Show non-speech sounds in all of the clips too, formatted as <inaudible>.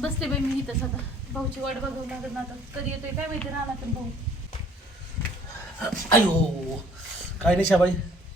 बसते बाई मी इथंच आता. भाऊची वाट बघावं लागत ना आता. कधी येतोय काय माहिती राहणार तर भाऊ. अयो काय नाही शाबाई.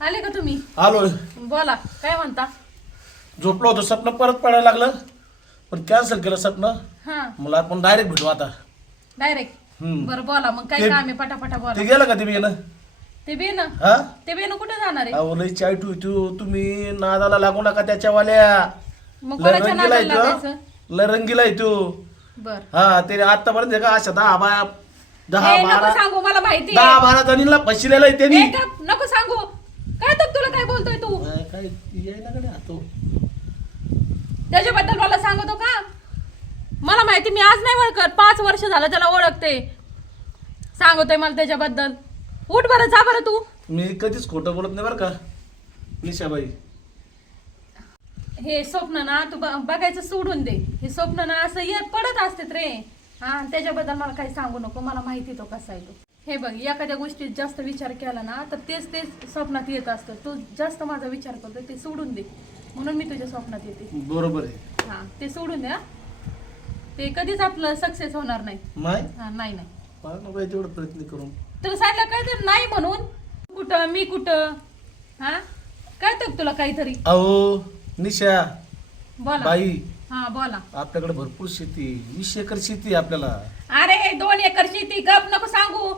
आले का तुम्ही? आलोय. बोला काय म्हणता? झोपलो होतो स्वप्न परत पडायला लागलं. पण कॅन्सल केलं स्वप्न हा. मला आपण डायरेक्ट भेटू आता. डायरेक्ट हम्म. बरं बोला मग काय ते- काम आहे? पटापटा ते बोला गेलं का तुम्ही येणं ते बेन? हा? ते बेन कुठे जाणार आहे? अहो लई चाय टू तू. तुम्ही नादाला लागू नका त्याच्यावाल्या. मग कोणाच्या रंगीला नादाला आहे लागायचं? तो लय रंगीला आहे तू. बर. हा ते आतापर्यंत का अशा दहा बाया दहा नको बारा सांगू मला माहिती दहा बारा जणींना फसिलेलं आहे त्यांनी. ए, गप, नको सांगू. काय तर तुला काय बोलतोय तू? काय काय यायला कडे हातो त्याच्याबद्दल मला सांगतो का? मला माहिती मी आज नाही ओळखत. पाच वर्ष झालं त्याला ओळखते. सांगतोय मला त्याच्याबद्दल. उठ बरं जा बरं तू. मी कधीच खोटं बोलत नाही बरं का निशाबाई. हे स्वप्न ना तू बघायचं सोडून दे. हे स्वप्न ना असं येत पडत असतात रे. हा त्याच्याबद्दल मला काही सांगू नको मला माहिती तो कसा आहे तो. हे बघ एखाद्या गोष्टीत जास्त विचार केला ना तर तेच तेच स्वप्नात येत असतं. तू जास्त माझा विचार करतो ते सोडून दे. म्हणून मी तुझ्या स्वप्नात येते. बरोबर आहे. हा ते सोडून द्या ते कधीच आपलं सक्सेस होणार नाही. नाही? हा नाही नाही. तेवढं प्रयत्न करून. तुला सांगितलं काय तर नाही म्हणून. कुठं मी कुठं? हा? काय तुला काहीतरी? अहो निशा बोला. बाई. हा बोला. आपल्याकडे भरपूर शेती आहे. वीस एकर शेती आहे आपल्याला. अरे दोन एकर शेती गप नको सांगू.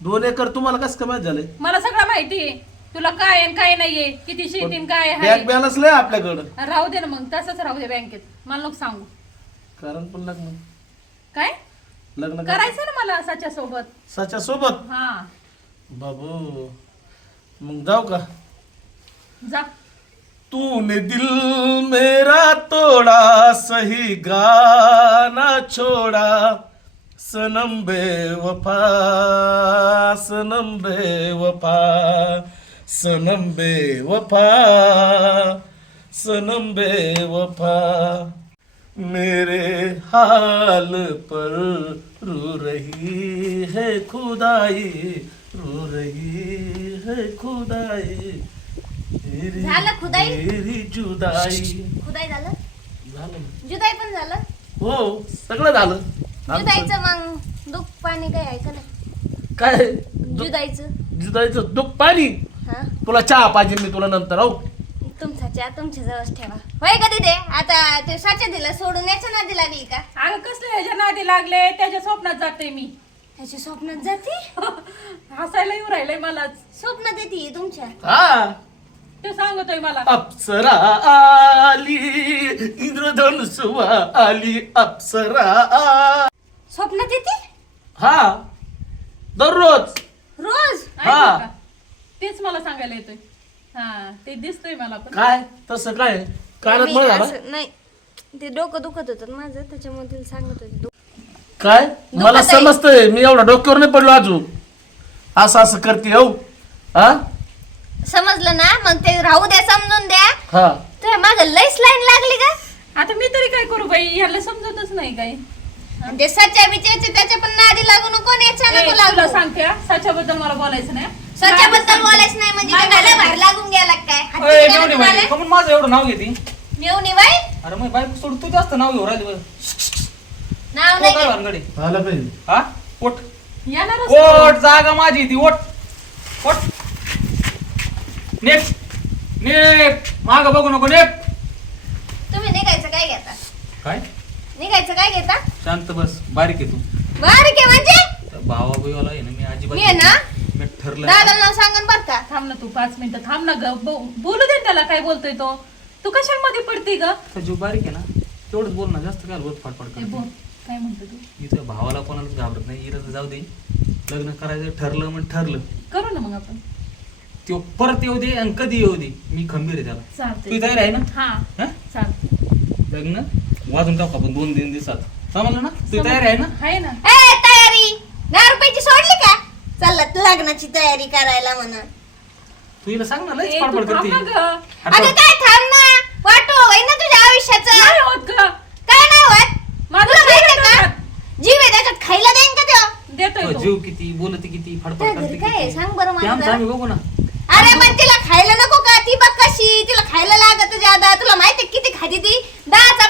दोन एकर तुम्हाला कसं कमायत झालंय? मला सगळं माहिती आहे. तुला काय आहे काय नाहीये. किती शेती काय बँक बॅलन्स लय आपल्याकडं. राहू दे ना मग तसंच राहू दे बँकेत मला नको सांगू. कारण पण लग्न. काय? लग्न करा. करायचं ना मला साच्या सोबत. साच्या सोबत? हा. बाबू मग जाऊ का? जा. तूने दिल मेरा तोड़ा सही गाना छोड़ा। सनम बेवफा सनम बेवफा सनम बेवफा सनम बेवफा। मेरे हाल पर रो रही है खुदाई रो रही है खुदाई। मेरी- झालं खुदाई? मेरी जुदाई. खुदाई झालं? झालं. जुदाई पण झालं? हो सगळं झालं. जुदाईचं मग दुःख पाणी काय आहे का नाही? काय? दु- जुदाईचं? जुदाईचं दुःख पाणी? हा? तुला चहा पाहिजे मी तुला नंतर हो. तुमचा चहा तुमच्या जवळच ठेवा. होय कधी ते आता ते साच्या दिला सोडून याच्या नादी लागली का? अगं कसले ह्याच्या नादी लागले? त्याच्या स्वप्नात जाते मी. ह्याची स्वप्नात जाते? <laughs> हसायला येऊ राहिलंय मलाच. स्वप्नात येते तुमच्या. हा. ते सांगतोय मला. अप्सरा आली इंद्रधनुष आली अप्सरा. आ- स्वप्नात येते हा दररोज. रोज? ऐकलं हा. का? तेच मला सांगायला येतोय. हा ते दिसतंय मला पण. काय? तसं काय? कानात मी मळ झाला? असं- नाही. ते डोकं दुखत होतं ना माझं त्याच्यामुळे तिला सांगत होते. दु- काय? मला आहे. समजतंय. मी एवढा डोक्यावर नाही पडलो अजून. असं असं करते हो. हा? समजलं ना? मग ते राहू द्या समजून द्या. हा. तुझ्या माग लईच लाईन लागली का आता मी तरी काय करू बाई? ह्याला समजतच नाही काय आणि ते सच्च्या बिचाचे त्याच्या पण नादी लागू नको आणि याच्या ए, नको तुला लागू सांगते हा, साच्याबद्दल मला बोलायचं नाही सच्याबद्दल बोलायचं नाही म्हणजे काय झालं. बाहेर लागून गेला काय? बाई? कमून माझं एवढं नाव घेते. मेवणी बाई? अरे मग बायको सोड तू जास्त नाव घेऊ राहिली बरं. नाव नाही घेत. भानगडी? पाहिजे हा? ओट. येणारच ओट जागा माझी ती ओट. ओट. नेट नेट माग बघू नको नेट तुम्ही निघायचं काय घेता? काय? निघायचं काय घेता? शांत बस बारीक आहे तू. बारीक आहे म्हणजे? भावा बिवाला आहे ना मी अजिबात मी आहे ना? मी ठरलं दादाला नाव सांगून बर का. थांब ना तू पाच मिनिटं थांब ना ग. बो- बोलू दे ना त्याला काय बोलतोय तो. तू कशामध्ये पडते ग? तर जीव बारीक आहे ना तेवढंच बोल ना जास्त काय बोल फाटफाट ए, कर बोल काय म्हणतो तू? मी तुझ्या भावाला कोणालाच घाबरत नाही इथं जाऊ दे. लग्न करायचं ठरलं मग ठरलं. करू ना मग आपण. तो परत येऊ दे आणि कधी येऊ दे मी खंबीर आहे त्याला. तू तयार आहे ना. हा. हा? चालते लग्न वाजून टाकू आपण दोन तीन दिवसात. समजलं ना? तू तयार आहे ना? आहे ना. ए तयारी! दहा रुपयाची सोडली का? चालला लग्नाची तयारी करायला म्हणा. तू हिला सांग ना ए, लयच तू फडफड थांब करते. ना ग. अगं काय थांब ना? वाटो होय ना तुझ्या आयुष्याचं? नाही होत ग. काय नाही होत? माझं तुला माहितीये काय का जीव आहे त्याच्यात. खायला देईन का त्यो देतोय तो तो. जीव किती बोलते किती फडफड करते काय आहे? किती. सांग बरं ते मला आमचं जरा. आम्ही बघू ना. अरे पण तिला खायला नको का? ती बघ कशी. तिला खायला लागत ज्यादा तुला माहिती किती खाती ती? दहाचा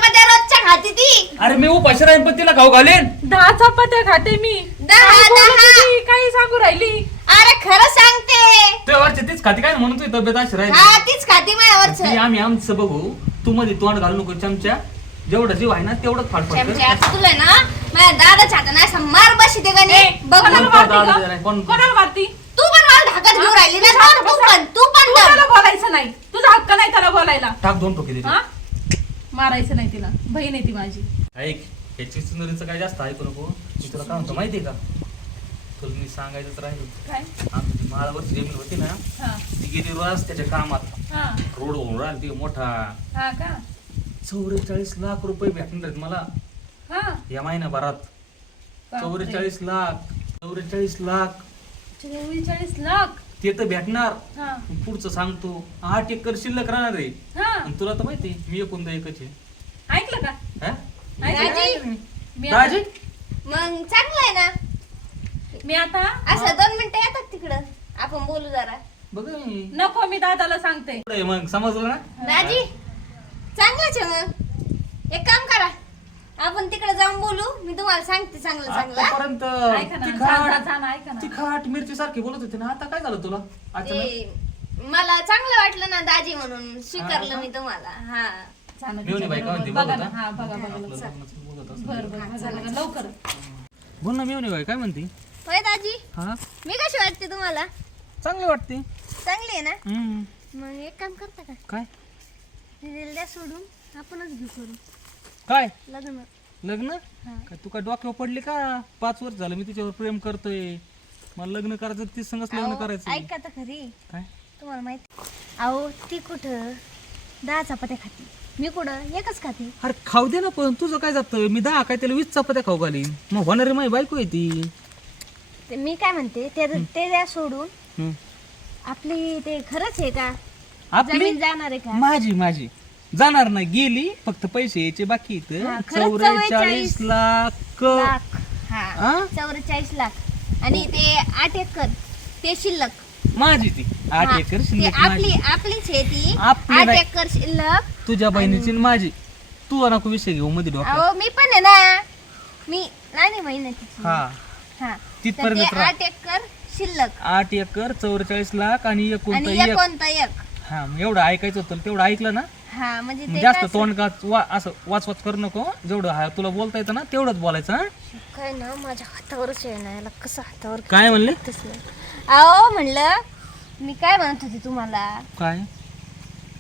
अरे मी उपाशी राहीन पण तिला खाऊ घालेन. दहा चपात्या खाते मी. दहा, काय दहा. काही सांगू राहिली. अरे खरं सांगते. तुझ्या वरची तीच खाती काय? म्हणून तुझी तब्येत अशी राहील. हा तीच खाती माझ्यावरच ती आम्ही आमचं बघू. तू मध्ये तोंड घालू नको चमचा. जेवढं जीव आहे ना तेवढंच फाडफाड कर. चमचे आता तुला ना माझ्या दादाच्या हाताने असं मार बशी ते गणे बघ कोणाला ना. मारती का? कोणाला मारती? घेऊन राहिली ना तू तू पण तू पण तू बोलायचं नाही. तुझा हक्क नाही त्याला बोलायला. टाक दोन टोके हा? मारायचं नाही तिला. बहीण आहे ती माझी. ऐक याची सुंदरीचं काय जास्त ऐकू नको. मी तुला काय म्हणतो माहितीये का? तुला मी सांगायचंच राहिलं. काय? आमची माळावरची जमीन होती ना हा. ती गेली रोज त्याच्या कामात. हा. रोड होऊन राहिला ती मोठा. हा का? चौवेचाळीस लाख रुपये भेटणार आहेत मला. हा. या महिन्याभरात बापरे. चौवेचाळीस लाख चौवेचाळीस लाख. चव्वेचाळीस लाख? ते तर भेटणार. हा. पुढचं सांगतो आठ एकर शिल्लक राहणार आहे. हा. आणि तुला तर माहिती मी एकूण एकच आहे. ऐकलं का? हा? दाजी? मी आता- दाजी? मग चांगलं आहे ना? मी आता असं दोन मिनिटं येतात तिकडं. आपण बोलू जरा. बघ मी. नको मी दादाला सांगते. पुढे मग समजलं ना? दाजी चांगलंच आहे मग. एक काम करा. आपण तिकडे जाऊन बोलू. मी तुम्हाला सांगते चांगलं चांगलं? आतापर्यंत ऐका ना ना तिखट मिरची सारखी बोलत होती ना आता काय झालं तुला? अचानक? ते मला चांगलं वाटलं ना दाजी म्हणून. स्वीकारलं हा मी तुम्हाला. हा. जा ना मेवणी बाई काय तिच्याबरोबर. म्हणते बघा बघा ना आता. हा बघा बघा आपलं बघा. लग्नाचं बोलत असं. बरं बरं बघा, बघा, लवकर. बोल ना मेवणी बाई काय म्हणते? होय दाजी? हा? मी कशी वाटते तुम्हाला? चांगली वाटते. चांगली आहे ना? हम्म. मग एक काम करता का? काय? दिलेलं द्या सोडून आपणच घेऊ करू काय? लग्न. लग्न? हा. काय तू काय डोक्यावर पडली का? पाच वर्ष झालं मी तिच्यावर प्रेम करतोय. मला लग्न करायचं ती संगच लग्न अहो, करायचं ऐका तर खरी. काय? तुम्हाला माहिती अहो ती कुठं? दहा चपात्या खाती. मी कुठं? एकच खाते. अरे खाऊ दे ना पण. तुझं काय जातं? मी दहा काय त्याला वीस चपात्या खाऊ घालीन. मग होणारी माझी बायको आहे ती. ते मी काय म्हणते? ते ते द्या सोडून. हम्म. आपली ते खरंच आहे का? आपली? जमीन जाणार आहे का? माझी माझी. जाणार नाही. गेली फक्त पैसे यायचे बाकी हा, खरंच चौवेचाळीस 44 लाख लाख. हा हा? चौवेचाळीस लाख. आणि ते आठ एकर ते शिल्लक. माझी ती. आठ हा, एकर ते शिल्लक आपली माझी. आपलीच आहे ती. आपली आठ नाही. एकर शिल्लक. तुझ्या बहिणीची आणि माझी. तू नको विषय घेऊ मध्ये अहो मी पण आहे ना. मी नाही महिन्याची हा. हा. तर तिथपर्यंत ते राहा. आठ एकर शिल्लक. आठ एकर चौवेचाळीस लाख आणि एकूण आणि एक. एकोणता एक. हा मग एवढं ऐकायचं होतं तेवढं ऐकलं ना? हा म्हणजे ते जास्त तोंड का वा असं वाच वाच करू नको. जेवढं हा तुला बोलता येतं ना तेवढंच बोलायचं हा? काय ना माझ्या हातावरच आहे ना याला कसं हातावर काय म्हणले? घेतच नाही. अहो म्हणलं मी काय म्हणत होते तुम्हाला? काय?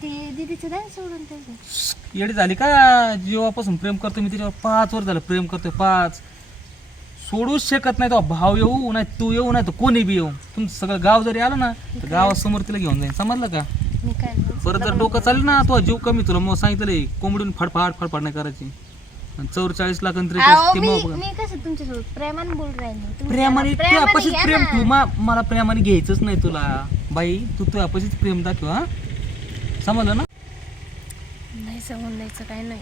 ते दीदीचं द्या सोडून त्याचं येडी झाली का? जेव्हापासून प्रेम करतो मी तिच्यावर. पाच वर झालं प्रेम करतोय पाच. सोडूच शकत नाही तो भाव येऊ नाही तू येऊ नाही तर कोणी बी येऊ. तुमचं सगळं गाव जरी आलं ना तर गावासमोर तिला घेऊन जाईन. समजलं का? मी काय म्हणते? परत जर डोकं चाललं ना तो जीव कमी तुला. मग सांगितलं कोंबडून फडफाड फडफाड नाही करायची. आणि चौवेचाळीस लाख आणि अहो त्रेचाळीस ते मी मग बघा. मी कसं तुमच्यासोबत प्रेमाने बोल राहिले? तुम्ही प्रेमाने जरा तुझ्या पशीच घ्या प्रेम ना. तू मा मला प्रेमाने घ्यायचंच नाही तुला. बाई तू तुझ्या पशीच प्रेम दाखव हा. समजलं ना? नाही सांगून द्यायचं काय नाही.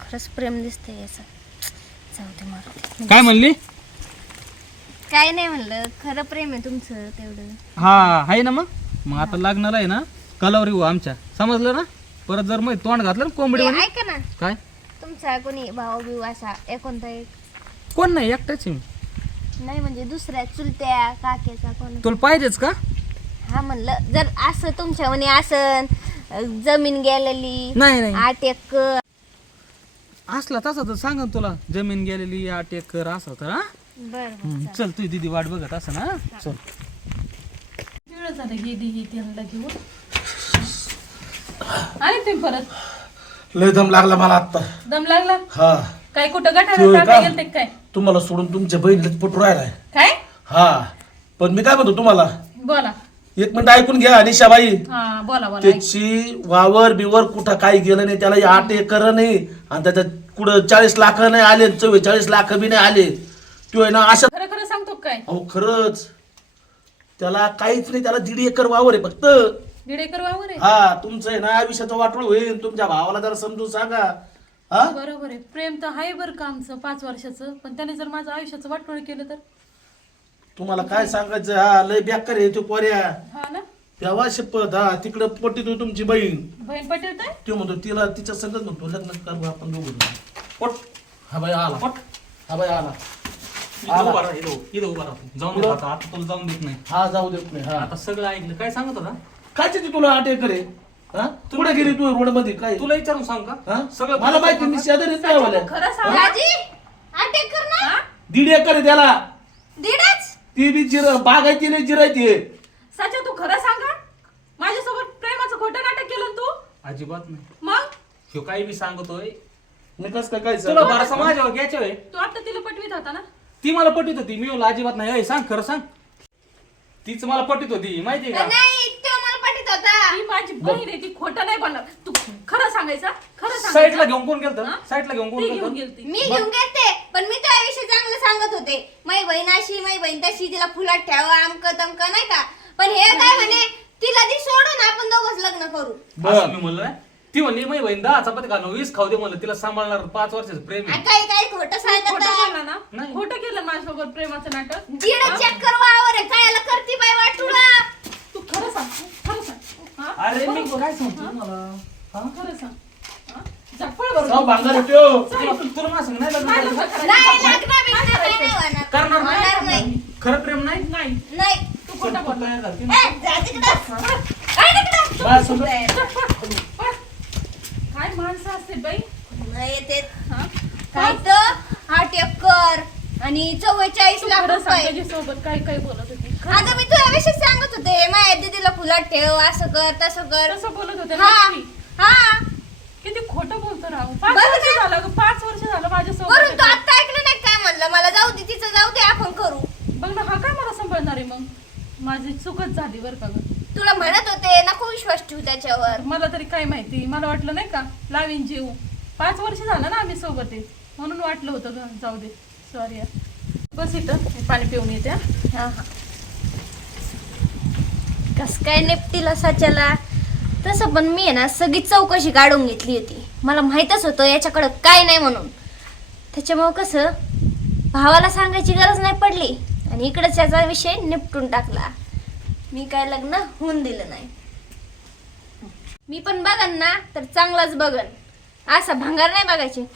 खरंच प्रेम दिसतंय याचं. जाऊ दे मारुती काय म्हणली? काय नाही म्हणलं. खरं प्रेम आहे तुमचं तेवढं. हा आहे ना मग? मग आता लागणार आहे ना? कलावर येऊ आमच्या. समजलं ना? परत जर मग तोंड घातलं ना कोंबडी ते ऐका ना. काय? तुमचा कोणी भाऊ बिऊ असा एकोणता एक? कोण नाही? एकटाच आहे मी. नाही म्हणजे दुसऱ्या चुलत्या काकेचा कोण? तुला पाहिजेच का? हा म्हणलं जर असं तुमच्या म्हणे असन अं, जमीन गेलेली नाही नाही. आठ एकर. असला तसा तर सांग तुला जमीन गेलेली आठ एकर असं तर हा? बर हम्म, चल तुझी दिदी वाट बघत असं ना चल. वेळ झालं गेली ही त्यांना घेऊन तुम्ही परत. लय दम लागला मला आता दम लागला? हा. काय कुठं गटार का? गेलते काय? तुम्हाला सोडून तुमच्या बहिणीलाच पटू राहिलाय. काय? हा. पण मी काय म्हणतो तुम्हाला? बोला. एक मिनिट ऐकून घ्या निशाबाई. हा बोला बोला. ऐक. त्याची वावर बिवर कुठं काही गेलं नाही त्याला हे आठ एकर नाही. आणि त्याच्यात कुठं चाळीस लाख नाही आले चव्वेचाळीस लाख बी नाही आले. तो आहे ना अशा खरं खरं सांगतो काय? अहो खरंच. त्याला काहीच नाही त्याला दीड एकर वावर आहे फक्त. दीड एकर वावर आहे. हा तुमचं आहे ना आयुष्याचं वाटोळ होईल. तुमच्या भावाला जरा समजून सांगा. हा? बरोबर आहे. प्रेम तर आहे बरं का आमचं पाच वर्षाचं. पण त्याने जर माझं आयुष्याचं वाटोळ केलं तर? तुम्हाला काय सांगायचं? हा लय बेकार आहे तो पोऱ्या. हा ना? तेव्हा शपथ हा तिकडं पटीत होती तुमची बहीण. बहीण पटेल तो म्हणतो तिला तिच्या संगत म्हणतो लग्न करू आपण दोघं पट. हा बाई आला. पट. हा बाई आला. इथं उभा राहा, इथं उभा- इथं उभा राहा. जाऊन पुढं. दे आता. आता तुला जाऊन देत नाही. हा जाऊ देत नाही हा. आता सगळं ऐकलं. काय सांगत होता? काय ती तुला आठ एकर आहे? हा? कुठे गेली तू रोडमध्ये काय? तुला विचारून सांग का? हा? सगळं मला माहिती मी शेजारीच नाही वाल्या. खरं सांग एकर ना? हा? दीड एकर आहे त्याला. दीडच? ती बी जिर बागायची नाही जिरायची आहे. सचा तू खरं सांगा? माझ्यासोबत प्रेमाचं खोटं नाटक केलं ना तू? अजिबात नाही. मग? ह्यो काही बी सांगतोय मी कस काय काय तुला सांगू? माझ्यावर घ्यायच्या होय तू आता तिला पटवीत होता ना? ती मला पटित होती मी अजिबात नाही. "ऐ, सांग खरं सांग. तीच मला पटित होती माहितीये का? नाही ती माझी बहीण आहे ती खोटं नाही बोलणार तू खरं सांगायचा खरं साईडला घेऊन कोण गेलं हा? साईडला घेऊन कोण ती घेऊन गेलं गेलती. मी घेऊन गेलते पण मी त्याविषयी चांगलं सांगत होते. माई बहीण अशी माई बहीण तशी तिला फुलात ठेवा आमक तमक नाही का? पण हे काय म्हणे तिला ती सोडून आपण दोघच लग्न करू. असं मी म्हणलं ती म्हणली मी बहीण दहा चपाती घालून वीस खाऊ दे म्हणलं तिला सांभाळणार पाच वर्षाचं प्रेम आणि आहे काही काही खोटं सांगत खोटं. केलं ना? नाही. खोटं केलं माझ्यासोबत प्रेमाचं नाटक? दीड चक्कर वावर आहे कायला करती बाय वाटुळा? तू खरं सांग हा? अरे मी खरं काय सांग. सांगतो तुम्हाला हा? खरं सांग हा? जा, पळ बरं. जाऊ भांगार येतो तुला तुला माझं सांग, नाही लग्न नाही करायचं? लग्न करायचं. नाही लग्न बिग्न काही नाही होणार. करणार नाही? होणार नाही खरं प्रेम नाही नाही नाही तू खोटं बोल तयार झाली. ए, जा तिकडं. काय तिकडं? माझ्यासोबत काय माणसं असते बाई नाही येते हा? काय तर आठ एकर आणि चव्वेचाळीस तू लाख खरं सांग रुपये काय काय बोलत अगं मी तुझ्याविषयी सांगत होते. माझ्या दीदीला फुलात ठेव असं कर तसं कर. तसं बोलत होते हा नक्की. हा. किती खोटं बोलतो राहू पाच बरं वर्ष? झालं ग, पाच वर्ष झालं वरून माझ्यासोबत तू आता ऐकलं नाही काय म्हणलं? मला जाऊ दे तिचं जाऊ दे आपण करू. बघ ना हा काय मला सांभाळणार आहे मग? माझी चुकच झाली बरं का ग. तुला म्हणत होते नको विश्वास ठेवू त्याच्यावर. मला तरी काय माहिती मला वाटलं नाही का लावीन जीव. पाच वर्ष झालं ना आम्ही सोबत आहे. म्हणून वाटलं होतं ग जाऊ दे. सॉरी बस इथं मी पाणी पिऊन येते हा. हा हा. कस काय नेपटीला साच्याला तसं पण मी आहे ना सगळी चौकशी काढून घेतली होती. मला माहीतच होतं याच्याकडं काय नाही म्हणून. त्याच्यामुळं कसं भावाला सांगायची गरज नाही पडली. आणि इकडंच याचा विषय निपटून टाकला. मी काय लग्न होऊन दिलं नाही. मी पण बघन ना तर चांगलाच बघन. असा भांगार नाही बघायचे.